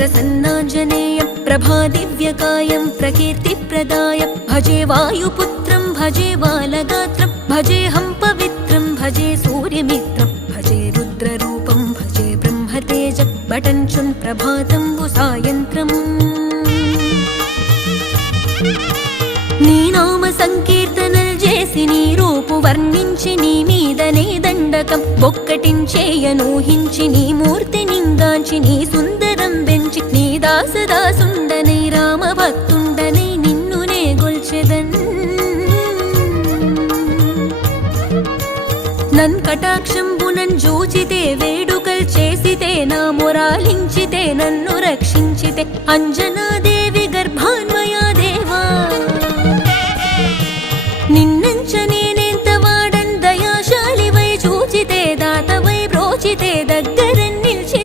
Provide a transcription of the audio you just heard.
प्रसन्नाञ्जनेयं प्रभादिव्यकायं प्रकीर्तिप्रदाय भजे वायुपुत्रं भजे बालगात्रं भजेऽहं पवित्रं भजे सूर्यमित्रं भजे रुद्ररूपं भजे ब्रह्मतेज बटञ्चुन् प्रभातं सायन्त्रम् నీ నామ సంకీర్తనలు చేసి నీ రూపు వర్ణించి నీ మీదనే దండకం ఒక్కటించేయనూహించి నీ మూర్తి నింగాంచి నీ సుందరం పెంచి నీ దాసదాసుండనై రామభక్తుండనై నిన్నునే గొల్చెదన్ నన్ కటాక్షంబునన్ జూచితే వేడుకల్ చేసితే నా మొరాలించితే నన్ను రక్షించితే అంజనాది